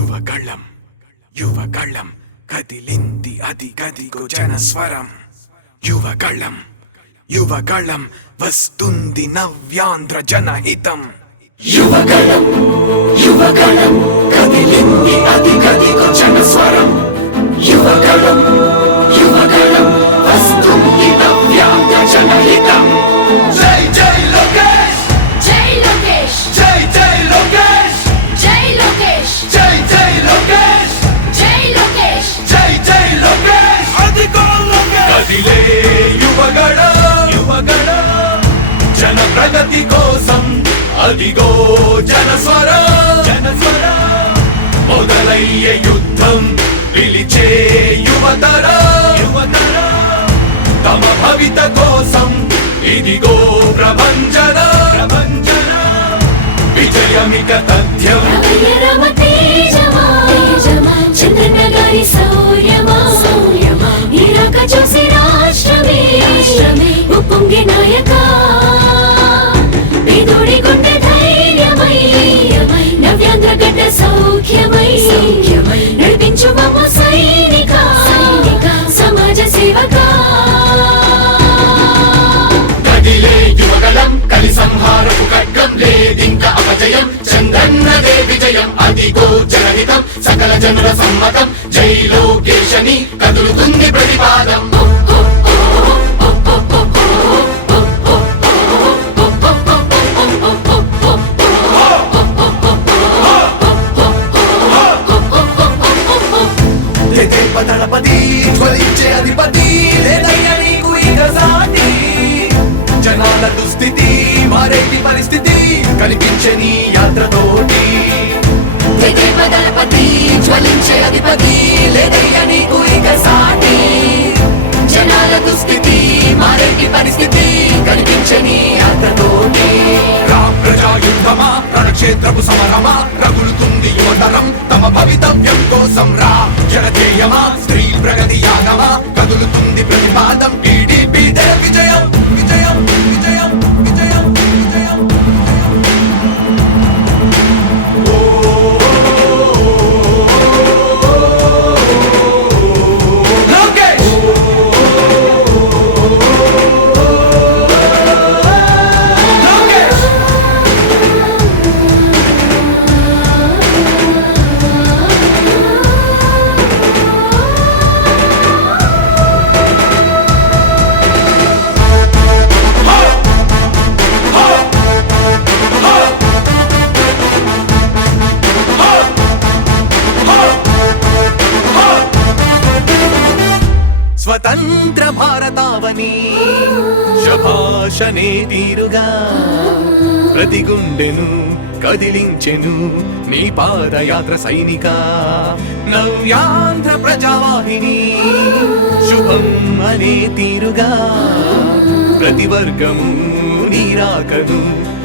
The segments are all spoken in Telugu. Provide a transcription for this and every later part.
యువగళం యువగళం కదిలింది అది గదిగో జనస్వరం యువగళం యువగళం వస్తుంది నవ్యాంధ్ర జనహితం యువగళం యువగళం కదిలింది అది గదిగో జనస్వరం యువగళం యువగళం వస్తుంది నవ్యాంధ్ర జనహితం జై జై లోకేష్ జై లోకేష్ జై జై లోకేష్ జై లోకేష్ జై జై లోకేష్ జై లోకేష్ జై జై లోకేష్ అదిగో లోకేష్ కదిలే యువగళం జన ప్రగతి కోసం అదిగో జనస్వరం మొదలయ్యే యుద్ధం పిలిచే యువతరం తమ భవిత కోసం ఇదిగో ప్రభంజనం విజయమిక తథ్యం రమ తేజమా చంద్రన్న గారి శౌర్యమా నీరాక చూసి రాష్ట్రమే ఉప్పొంగే నాయక పేదోడి గుండె ధైర్యమై నవ్యాంధ్ర గడ్డ సౌఖ్యమై నడిపించు మమ్ము సైనిక సమాజ సేవక కదిలే యువగళం కలి సంహారపు ఖడ్గం లేదింక అపజయం చంద్రన్నదే విజయం అదిగో జనహితం సకల జనుల సమ్మతం జై లోకేశని కదులుతుంది ప్రతిపాదం దళపతి జ్వలించే అధిపతి లేదయ్యా నీకు ఇక సాటి జనాల దుస్థితి మారేటి పరిస్థితి కనిపించే నీ యాత్రతోటి దళపతి జ్వలించే అధిపతి లేదయ్యా నీకు ఇక సాటి జనాల దుస్థితి మారేటి పరిస్థితి కనిపించే నీ యాత్రతోటి ప్రజాయుద్ధమా రణక్షేత్రపు సమరమా రగులుతుంది యువతరం తమ భవితవ్యం కోసం రా జనజేయమా స్త్రీ ప్రగతి యాగమా కదులుతుంది ప్రతిపాదం టీడీపీ విజయం విజయం విజయం విజయం విజయం లోకేష్ స్వతంత్ర భారతావని శభాషనే తీరుగా ప్రతి గుండెను కదిలించెను నీ పాదయాత్ర సైనిక నవ్యాంధ్ర ప్రజావాహిని శుభం అనే తీరుగా ప్రతి వర్గము నీరాకను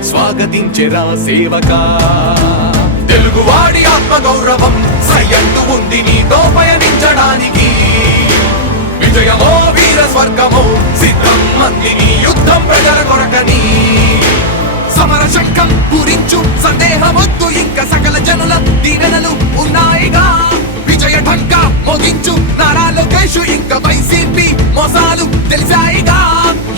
స్వాగతించెరా సేవక తెలుగువాడి ఆత్మగౌరవం సయ్యంటూ ఉంది నీతో పయనించడానికి విజయమో వీర స్వర్గమో సిద్ధం మందిని యుద్ధం ప్రజల కొరకని సమర శంఖం పూరించు సందేహమొద్దు ఇంకా సకల జనుల దీవెనలు ఉన్నాయిగా విజయ ఢంకా మోగించు నారా లోకేష్ ఇంకా వైసీపీ మోసాలు తెలిసాయిగా